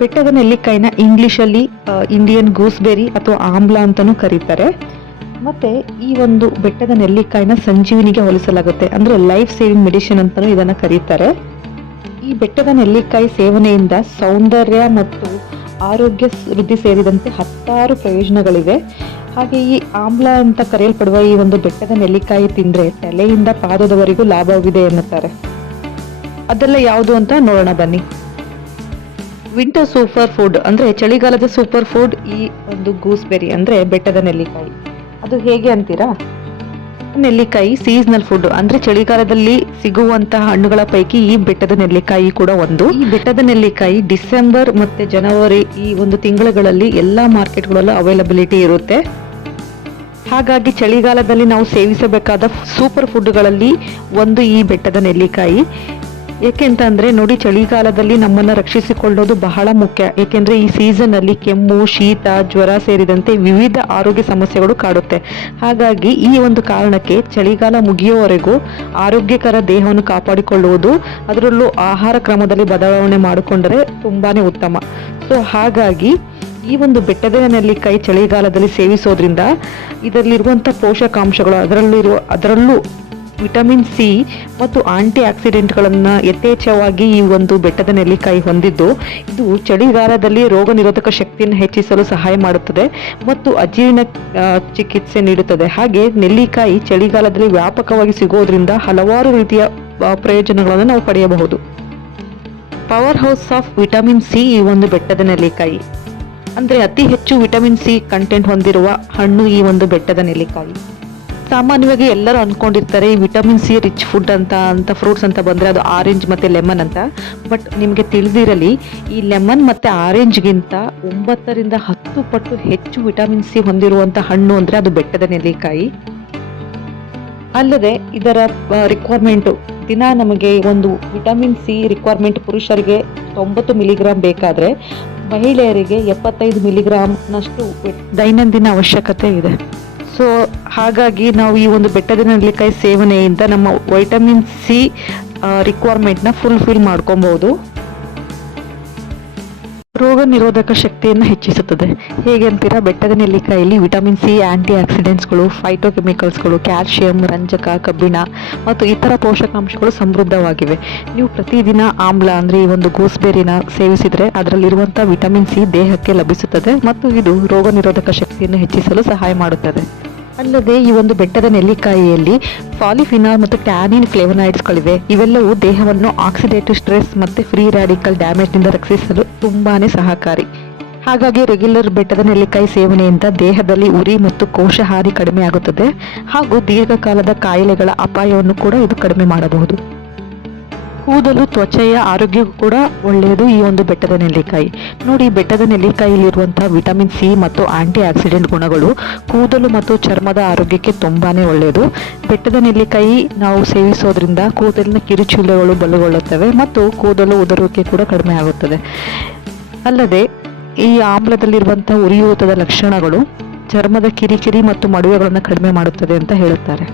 ಬೆಟ್ಟದ ನೆಲ್ಲಿಕಾಯಿನ ಇಂಗ್ಲಿಷಲ್ಲಿ Indian gooseberry ಅಥವಾ ಆಮ್ಲ ಅಂತಲೂ ಕರೀತಾರೆ. ಮತ್ತು ಈ ಒಂದು ಬೆಟ್ಟದ ನೆಲ್ಲಿಕಾಯಿನ ಸಂಜೀವಿನಿಗೆ ಹೋಲಿಸಲಾಗುತ್ತೆ, ಅಂದರೆ ಲೈಫ್ ಸೇವಿಂಗ್ ಮೆಡಿಸಿನ್ ಅಂತಲೂ ಇದನ್ನು ಕರೀತಾರೆ. ಈ ಬೆಟ್ಟದ ನೆಲ್ಲಿಕಾಯಿ ಸೇವನೆಯಿಂದ ಸೌಂದರ್ಯ ಮತ್ತು ಆರೋಗ್ಯ ವೃದ್ಧಿ ಸೇರಿದಂತೆ 10 ಪ್ರಯೋಜನಗಳಿವೆ. ಹಾಗೆ ಈ ಆಮ್ಲ ಅಂತ ಕರೆಯಲ್ಪಡುವ ಈ ಒಂದು ಬೆಟ್ಟದ ನೆಲ್ಲಿಕಾಯಿ ತಿಂದರೆ ತಲೆಯಿಂದ ಪಾದದವರೆಗೂ ಲಾಭವಿದೆ ಎನ್ನುತ್ತಾರೆ. ಅದೆಲ್ಲ ಯಾವುದು ಅಂತ ನೋಡೋಣ ಬನ್ನಿ. ವಿಂಟರ್ ಸೂಪರ್ ಫುಡ್ ಅಂದರೆ ಚಳಿಗಾಲದ ಸೂಪರ್ ಫುಡ್ ಈ ಒಂದು ಗೂಸ್ಬೆರಿ ಅಂದರೆ ಬೆಟ್ಟದ ನೆಲ್ಲಿಕಾಯಿ. ಅದು ಹೇಗೆ ಅಂತೀರಾ? ನೆಲ್ಲಿಕಾಯಿ ಸೀಸನಲ್ ಫುಡ್ ಅಂದರೆ ಚಳಿಗಾಲದಲ್ಲಿ ಸಿಗುವಂತಹ ಹಣ್ಣುಗಳ ಪೈಕಿ ಈ ಬೆಟ್ಟದ ನೆಲ್ಲಿಕಾಯಿ ಕೂಡ ಒಂದು. ಈ ಬೆಟ್ಟದ ನೆಲ್ಲಿಕಾಯಿ ಡಿಸೆಂಬರ್ ಮತ್ತೆ ಜನವರಿ ಈ ಒಂದು ತಿಂಗಳುಗಳಲ್ಲಿ ಎಲ್ಲಾ ಮಾರ್ಕೆಟ್ಗಳಲ್ಲೂ ಅವೈಲಬಿಲಿಟಿ ಇರುತ್ತೆ. ಹಾಗಾಗಿ ಚಳಿಗಾಲದಲ್ಲಿ ನಾವು ಸೇವಿಸಬೇಕಾದ ಸೂಪರ್ ಫುಡ್ಗಳಲ್ಲಿ ಒಂದು ಈ ಬೆಟ್ಟದ ನೆಲ್ಲಿಕಾಯಿ. ಏಕೆಂತಂದ್ರೆ ನೋಡಿ, ಚಳಿಗಾಲದಲ್ಲಿ ನಮ್ಮನ್ನು ರಕ್ಷಿಸಿಕೊಳ್ಳೋದು ಬಹಳ ಮುಖ್ಯ. ಏಕೆಂದ್ರೆ ಈ ಸೀಸನ್ ಅಲ್ಲಿ ಕೆಮ್ಮು, ಶೀತ, ಜ್ವರ ಸೇರಿದಂತೆ ವಿವಿಧ ಆರೋಗ್ಯ ಸಮಸ್ಯೆಗಳು ಕಾಡುತ್ತೆ. ಹಾಗಾಗಿ ಈ ಒಂದು ಕಾರಣಕ್ಕೆ ಚಳಿಗಾಲ ಮುಗಿಯುವವರೆಗೂ ಆರೋಗ್ಯಕರ ದೇಹವನ್ನು ಕಾಪಾಡಿಕೊಳ್ಳುವುದು, ಅದರಲ್ಲೂ ಆಹಾರ ಕ್ರಮದಲ್ಲಿ ಬದಲಾವಣೆ ಮಾಡಿಕೊಂಡರೆ ತುಂಬಾನೇ ಉತ್ತಮ. ಸೊ ಹಾಗಾಗಿ ಈ ಒಂದು ಬೆಟ್ಟದ ನೆಲ್ಲಿಕಾಯಿ ಚಳಿಗಾಲದಲ್ಲಿ ಸೇವಿಸೋದ್ರಿಂದ ಇದರಲ್ಲಿರುವಂಥ ಪೋಷಕಾಂಶಗಳು, ಅದರಲ್ಲೂ ವಿಟಮಿನ್ ಸಿ ಮತ್ತು ಆಂಟಿ ಆಕ್ಸಿಡೆಂಟ್ಗಳನ್ನು ಯಥೇಚ್ಛವಾಗಿ ಈ ಒಂದು ಬೆಟ್ಟದ ನೆಲ್ಲಿಕಾಯಿ ಹೊಂದಿದ್ದು, ಇದು ಚಳಿಗಾಲದಲ್ಲಿ ರೋಗ ನಿರೋಧಕ ಶಕ್ತಿಯನ್ನು ಹೆಚ್ಚಿಸಲು ಸಹಾಯ ಮಾಡುತ್ತದೆ ಮತ್ತು ಅಜೀರ್ಣ ಚಿಕಿತ್ಸೆ ನೀಡುತ್ತದೆ. ಹಾಗೆ ನೆಲ್ಲಿಕಾಯಿ ಚಳಿಗಾಲದಲ್ಲಿ ವ್ಯಾಪಕವಾಗಿ ಸಿಗೋದ್ರಿಂದ ಹಲವಾರು ರೀತಿಯ ಪ್ರಯೋಜನಗಳನ್ನು ನಾವು ಪಡೆಯಬಹುದು. Power house of vitamin C ಈ ಒಂದು ಬೆಟ್ಟದ ನೆಲ್ಲಿಕಾಯಿ, ಅಂದರೆ ಅತಿ ಹೆಚ್ಚು ವಿಟಮಿನ್ ಸಿ ಕಂಟೆಂಟ್ ಹೊಂದಿರುವ ಹಣ್ಣು ಈ ಒಂದು ಬೆಟ್ಟದ ನೆಲ್ಲಿಕಾಯಿ. ಸಾಮಾನ್ಯವಾಗಿ ಎಲ್ಲರೂ ಅಂದ್ಕೊಂಡಿರ್ತಾರೆ ಈ ವಿಟಮಿನ್ ಸಿ ರಿಚ್ ಫುಡ್ ಅಂತ ಫ್ರೂಟ್ಸ್ ಅಂತ ಬಂದರೆ ಅದು ಆರೆಂಜ್ ಮತ್ತು ಲೆಮನ್ ಅಂತ. ಬಟ್ ನಿಮಗೆ ತಿಳಿದಿರಲಿ, ಈ ಲೆಮನ್ ಮತ್ತು ಆರೆಂಜ್ಗಿಂತ 9 ರಿಂದ 10 ಪಟ್ಟು ಹೆಚ್ಚು ವಿಟಮಿನ್ ಸಿ ಹೊಂದಿರುವಂಥ ಹಣ್ಣು ಅಂದರೆ ಅದು ಬೆಟ್ಟದ ನೆಲ್ಲಿಕಾಯಿ. ಅಲ್ಲದೆ ಇದರ ರಿಕ್ವೈರ್ಮೆಂಟು ದಿನ ನಮಗೆ ಒಂದು ವಿಟಮಿನ್ ಸಿ ರಿಕ್ವೈರ್ಮೆಂಟ್ ಪುರುಷರಿಗೆ 90 ಮಿಲಿಗ್ರಾಮ್ ಬೇಕಾದರೆ ಮಹಿಳೆಯರಿಗೆ 75 ಮಿಲಿಗ್ರಾಮ್ನಷ್ಟು ದೈನಂದಿನ ಅವಶ್ಯಕತೆ ಇದೆ. ಸೊ ಹಾಗಾಗಿ ನಾವು ಈ ಒಂದು ಬೆಟ್ಟದ ನೆಲ್ಲಿಕಾಯಿ ಸೇವನೆಯಿಂದ ನಮ್ಮ ವೈಟಮಿನ್ ಸಿ ರಿಕ್ವೈರ್ಮೆಂಟ್ನ ಫುಲ್ಫಿಲ್ ಮಾಡ್ಕೊಬಹುದು. ರೋಗ ನಿರೋಧಕ ಶಕ್ತಿಯನ್ನು ಹೆಚ್ಚಿಸುತ್ತದೆ. ಹೇಗೆ ಅಂತೀರಾ? ಬೆಟ್ಟದ ನೆಲ್ಲಿಕಾಯಲ್ಲಿ ವಿಟಮಿನ್ ಸಿ, ಆಂಟಿ ಆಕ್ಸಿಡೆಂಟ್ಸ್ಗಳು, ಫೈಟೋಕೆಮಿಕಲ್ಸ್ಗಳು, ಕ್ಯಾಲ್ಶಿಯಂ, ರಂಜಕ, ಕಬ್ಬಿಣ ಮತ್ತು ಇತರ ಪೋಷಕಾಂಶಗಳು ಸಮೃದ್ಧವಾಗಿವೆ. ನೀವು ಪ್ರತಿದಿನ ಆಮ್ಲ ಅಂದರೆ ಈ ಒಂದು ಗೂಸ್ಬೆರಿನ ಸೇವಿಸಿದರೆ ಅದರಲ್ಲಿರುವಂಥ ವಿಟಮಿನ್ ಸಿ ದೇಹಕ್ಕೆ ಲಭಿಸುತ್ತದೆ ಮತ್ತು ಇದು ರೋಗ ನಿರೋಧಕ ಶಕ್ತಿಯನ್ನು ಹೆಚ್ಚಿಸಲು ಸಹಾಯ ಮಾಡುತ್ತದೆ. ಅಲ್ಲದೆ ಈ ಒಂದು ಬೆಟ್ಟದ ನೆಲ್ಲಿಕಾಯಿಯಲ್ಲಿ ಪಾಲಿಫಿನಾಲ್ ಮತ್ತು ಟ್ಯಾನಿನ್ ಫ್ಲೇವನಾಯ್ಡ್ಸ್ಗಳಿವೆ. ಇವೆಲ್ಲವೂ ದೇಹವನ್ನು ಆಕ್ಸಿಡೇಟಿವ್ ಸ್ಟ್ರೆಸ್ ಮತ್ತು ಫ್ರೀ ರ್ಯಾಡಿಕಲ್ ಡ್ಯಾಮೇಜ್ನಿಂದ ರಕ್ಷಿಸಲು ತುಂಬಾನೇ ಸಹಕಾರಿ. ಹಾಗಾಗಿ ರೆಗ್ಯುಲರ್ ಬೆಟ್ಟದ ನೆಲ್ಲಿಕಾಯಿ ಸೇವನೆಯಿಂದ ದೇಹದಲ್ಲಿ ಉರಿ ಮತ್ತು ಕೋಶಹಾನಿ ಕಡಿಮೆ ಆಗುತ್ತದೆ ಹಾಗೂ ದೀರ್ಘಕಾಲದ ಕಾಯಿಲೆಗಳ ಅಪಾಯವನ್ನು ಕೂಡ ಇದು ಕಡಿಮೆ ಮಾಡಬಹುದು. ಕೂದಲು, ತ್ವಚೆಯ ಆರೋಗ್ಯಕ್ಕೂ ಕೂಡ ಒಳ್ಳೆಯದು ಈ ಒಂದು ಬೆಟ್ಟದ ನೆಲ್ಲಿಕಾಯಿ. ನೋಡಿ, ಬೆಟ್ಟದ ನೆಲ್ಲಿಕಾಯಿಲಿರುವಂಥ ವಿಟಮಿನ್ ಸಿ ಮತ್ತು ಆಂಟಿ ಆಕ್ಸಿಡೆಂಟ್ ಗುಣಗಳು ಕೂದಲು ಮತ್ತು ಚರ್ಮದ ಆರೋಗ್ಯಕ್ಕೆ ತುಂಬಾನೇ ಒಳ್ಳೆಯದು. ಬೆಟ್ಟದ ನೆಲ್ಲಿಕಾಯಿ ನಾವು ಸೇವಿಸೋದ್ರಿಂದ ಕೂದಲಿನ ಕಿರುಚುಲೆಗಳು ಬಲಗೊಳ್ಳುತ್ತವೆ ಮತ್ತು ಕೂದಲು ಉದುರುವಿಕೆ ಕೂಡ ಕಡಿಮೆ ಆಗುತ್ತದೆ. ಅಲ್ಲದೆ ಈ ಆಮ್ಲದಲ್ಲಿರುವಂಥ ಉರಿಯೂತದ ಲಕ್ಷಣಗಳು ಚರ್ಮದ ಕಿರಿಕಿರಿ ಮತ್ತು ಮಡುವೆಗಳನ್ನು ಕಡಿಮೆ ಮಾಡುತ್ತದೆ ಅಂತ ಹೇಳುತ್ತಾರೆ.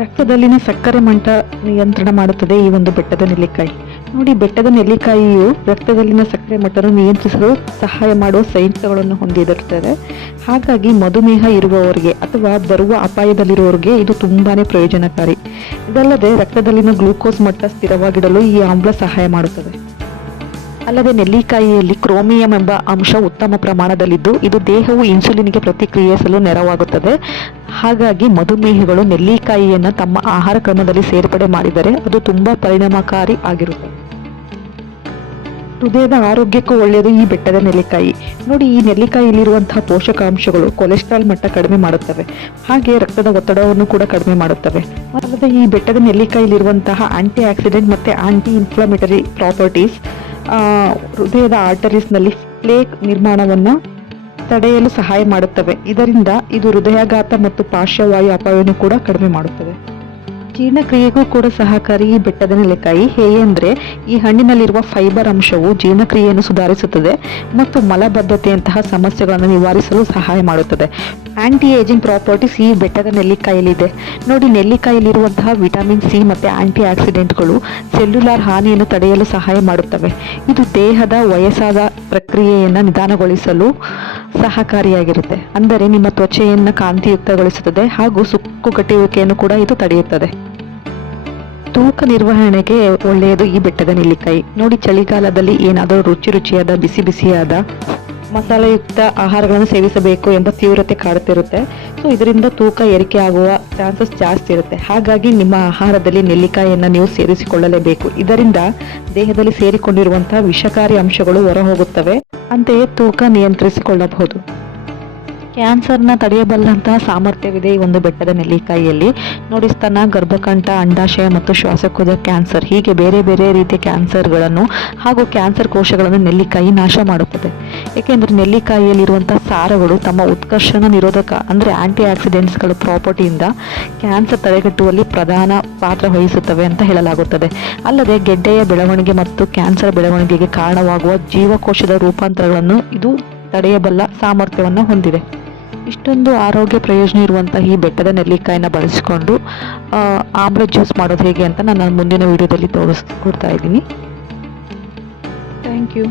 ರಕ್ತದಲ್ಲಿನ ಸಕ್ಕರೆ ಮಟ್ಟ ನಿಯಂತ್ರಣ ಮಾಡುತ್ತದೆ ಈ ಒಂದು ಬೆಟ್ಟದ ನೆಲ್ಲಿಕಾಯಿ. ನೋಡಿ, ಬೆಟ್ಟದ ನೆಲ್ಲಿಕಾಯಿಯು ರಕ್ತದಲ್ಲಿನ ಸಕ್ಕರೆ ಮಟ್ಟವನ್ನು ನಿಯಂತ್ರಿಸಲು ಸಹಾಯ ಮಾಡುವ ಸಂಯುಕ್ತಗಳನ್ನು ಹೊಂದಿರುತ್ತದೆ. ಹಾಗಾಗಿ ಮಧುಮೇಹ ಇರುವವರಿಗೆ ಅಥವಾ ಬರುವ ಅಪಾಯದಲ್ಲಿರುವವರಿಗೆ ಇದು ತುಂಬಾನೇ ಪ್ರಯೋಜನಕಾರಿ. ಇದಲ್ಲದೆ ರಕ್ತದಲ್ಲಿನ ಗ್ಲೂಕೋಸ್ ಮಟ್ಟ ಸ್ಥಿರವಾಗಿಡಲು ಈ ಆಮ್ಲ ಸಹಾಯ ಮಾಡುತ್ತದೆ. ಅಲ್ಲದೆ ನೆಲ್ಲಿಕಾಯಿಯಲ್ಲಿ ಕ್ರೋಮಿಯಂ ಎಂಬ ಅಂಶ ಉತ್ತಮ ಪ್ರಮಾಣದಲ್ಲಿದ್ದು ಇದು ದೇಹವು ಇನ್ಸುಲಿನ್ಗೆ ಪ್ರತಿಕ್ರಿಯಿಸಲು ನೆರವಾಗುತ್ತದೆ. ಹಾಗಾಗಿ ಮಧುಮೇಹಿಗಳು ನೆಲ್ಲಿಕಾಯಿಯನ್ನು ತಮ್ಮ ಆಹಾರ ಕ್ರಮದಲ್ಲಿ ಸೇರ್ಪಡೆ ಮಾಡಿದರೆ ಅದು ತುಂಬಾ ಪರಿಣಾಮಕಾರಿ ಆಗಿರುತ್ತದೆ. ಹೃದಯದ ಆರೋಗ್ಯಕ್ಕೂ ಒಳ್ಳೆಯದು ಈ ಬೆಟ್ಟದ ನೆಲ್ಲಿಕಾಯಿ. ನೋಡಿ, ಈ ನೆಲ್ಲಿಕಾಯಿಯಲ್ಲಿರುವಂತಹ ಪೋಷಕಾಂಶಗಳು ಕೊಲೆಸ್ಟ್ರಾಲ್ ಮಟ್ಟ ಕಡಿಮೆ ಮಾಡುತ್ತವೆ, ಹಾಗೆ ರಕ್ತದ ಒತ್ತಡವನ್ನು ಕೂಡ ಕಡಿಮೆ ಮಾಡುತ್ತವೆ. ಅಲ್ಲದೆ ಈ ಬೆಟ್ಟದ ನೆಲ್ಲಿಕಾಯಿಯಲ್ಲಿರುವಂತಹ ಆಂಟಿ ಆಕ್ಸಿಡೆಂಟ್ ಮತ್ತು ಆಂಟಿ ಇನ್ಫ್ಲಮೇಟರಿ ಪ್ರಾಪರ್ಟೀಸ್ ಹೃದಯದ ಆರ್ಟರೀಸ್ನಲ್ಲಿ ಪ್ಲೇಕ್ ನಿರ್ಮಾಣವನ್ನು ತಡೆಯಲು ಸಹಾಯ ಮಾಡುತ್ತವೆ. ಇದರಿಂದ ಇದು ಹೃದಯಾಘಾತ ಮತ್ತು ಪಾರ್ಶ್ವವಾಯು ಅಪಾಯವನ್ನು ಕೂಡ ಕಡಿಮೆ ಮಾಡುತ್ತದೆ. ಜೀರ್ಣಕ್ರಿಯೆಗೂ ಕೂಡ ಸಹಕಾರಿ ಈ ಬೆಟ್ಟದ ನೆಲ್ಲಿಕಾಯಿ. ಹೇಗೆ ಅಂದರೆ ಈ ಹಣ್ಣಿನಲ್ಲಿರುವ ಫೈಬರ್ ಅಂಶವು ಜೀರ್ಣಕ್ರಿಯೆಯನ್ನು ಸುಧಾರಿಸುತ್ತದೆ ಮತ್ತು ಮಲಬದ್ಧತೆಯಂತಹ ಸಮಸ್ಯೆಗಳನ್ನು ನಿವಾರಿಸಲು ಸಹಾಯ ಮಾಡುತ್ತದೆ. ಆಂಟಿ ಏಜಿಂಗ್ ಪ್ರಾಪರ್ಟೀಸ್ ಈ ಬೆಟ್ಟದ ನೆಲ್ಲಿಕಾಯಲ್ಲಿದೆ. ನೋಡಿ, ನೆಲ್ಲಿಕಾಯಲ್ಲಿರುವಂತಹ ವಿಟಮಿನ್ ಸಿ ಮತ್ತು ಆಂಟಿ ಆಕ್ಸಿಡೆಂಟ್ಗಳು ಸೆಲ್ಯುಲಾರ್ ಹಾನಿಯನ್ನು ತಡೆಯಲು ಸಹಾಯ ಮಾಡುತ್ತವೆ. ಇದು ದೇಹದ ವಯಸ್ಸಾದ ಪ್ರಕ್ರಿಯೆಯನ್ನು ನಿಧಾನಗೊಳಿಸಲು ಸಹಕಾರಿಯಾಗಿರುತ್ತೆ. ಅಂದರೆ ನಿಮ್ಮ ತ್ವಚೆಯನ್ನು ಕಾಂತಿಯುಕ್ತಗೊಳಿಸುತ್ತದೆ ಹಾಗೂ ಸುಕ್ಕುಗಟ್ಟುವಿಕೆಯನ್ನು ಕೂಡ ಇದು ತಡೆಯುತ್ತದೆ. ತೂಕ ನಿರ್ವಹಣೆಗೆ ಒಳ್ಳೆಯದು ಈ ಬೆಟ್ಟದ ನೆಲ್ಲಿಕಾಯಿ. ನೋಡಿ, ಚಳಿಗಾಲದಲ್ಲಿ ಏನಾದರೂ ರುಚಿಯಾದ ಬಿಸಿಯಾದ ಮಸಾಲೆಯುಕ್ತ ಆಹಾರಗಳನ್ನು ಸೇವಿಸಬೇಕು ಎಂಬ ತೀವ್ರತೆ ಕಾಡುತ್ತಿರುತ್ತೆ. ಸೊ ಇದರಿಂದ ತೂಕ ಏರಿಕೆ ಆಗುವ ಚಾನ್ಸಸ್ ಜಾಸ್ತಿ ಇರುತ್ತೆ. ಹಾಗಾಗಿ ನಿಮ್ಮ ಆಹಾರದಲ್ಲಿ ನೆಲ್ಲಿಕಾಯಿಯನ್ನು ನೀವು ಸೇರಿಸಿಕೊಳ್ಳಲೇಬೇಕು. ಇದರಿಂದ ದೇಹದಲ್ಲಿ ಸೇರಿಕೊಂಡಿರುವಂತಹ ವಿಷಕಾರಿ ಅಂಶಗಳು ಹೊರಹೋಗುತ್ತವೆ. ಅಂತೆಯೇ ತೂಕ ನಿಯಂತ್ರಿಸಿಕೊಳ್ಳಬಹುದು. ಕ್ಯಾನ್ಸರ್ನ ತಡೆಯಬಲ್ಲಂತಹ ಸಾಮರ್ಥ್ಯವಿದೆ ಈ ಒಂದು ಬೆಟ್ಟದ ನೆಲ್ಲಿಕಾಯಿಯಲ್ಲಿ. ನೋಡಿ, ಸ್ತನ, ಗರ್ಭಕಂಠ, ಅಂಡಾಶಯ ಮತ್ತು ಶ್ವಾಸಕೋಶ ಕ್ಯಾನ್ಸರ್, ಹೀಗೆ ಬೇರೆ ಬೇರೆ ರೀತಿಯ ಕ್ಯಾನ್ಸರ್ಗಳನ್ನು ಹಾಗೂ ಕ್ಯಾನ್ಸರ್ ಕೋಶಗಳನ್ನು ನೆಲ್ಲಿಕಾಯಿ ನಾಶ ಮಾಡುತ್ತದೆ. ಏಕೆಂದರೆ ನೆಲ್ಲಿಕಾಯಿಯಲ್ಲಿರುವಂತಹ ಸಾರಗಳು ತಮ್ಮ ಉತ್ಕರ್ಷಣ ನಿರೋಧಕ ಅಂದರೆ ಆಂಟಿ ಆಕ್ಸಿಡೆಂಟ್ಸ್ಗಳ ಪ್ರಾಪರ್ಟಿಯಿಂದ ಕ್ಯಾನ್ಸರ್ ತಡೆಗಟ್ಟುವಲ್ಲಿ ಪ್ರಧಾನ ಪಾತ್ರ ವಹಿಸುತ್ತವೆ ಅಂತ ಹೇಳಲಾಗುತ್ತದೆ. ಅಲ್ಲದೆ ಗೆಡ್ಡೆಯ ಬೆಳವಣಿಗೆ ಮತ್ತು ಕ್ಯಾನ್ಸರ್ ಬೆಳವಣಿಗೆಗೆ ಕಾರಣವಾಗುವ ಜೀವಕೋಶದ ರೂಪಾಂತರಗಳನ್ನು ಇದು ತಡೆಯಬಲ್ಲ ಸಾಮರ್ಥ್ಯವನ್ನು ಹೊಂದಿದೆ. ಇಷ್ಟೊಂದು ಆರೋಗ್ಯ ಪ್ರಯೋಜನ ಇರುವಂತಹ ಈ ಬೆಟ್ಟದ ನೆಲ್ಲಿಕಾಯಿನ ಬಳಸಿಕೊಂಡು ಆಮ್ಲ ಜ್ಯೂಸ್ ಮಾಡೋದು ಹೇಗೆ ಅಂತ ನಾನು ಮುಂದಿನ ವಿಡಿಯೋದಲ್ಲಿ ತೋರಿಸ್ಕೊಡ್ತಾ ಇದ್ದೀನಿ. Thank you.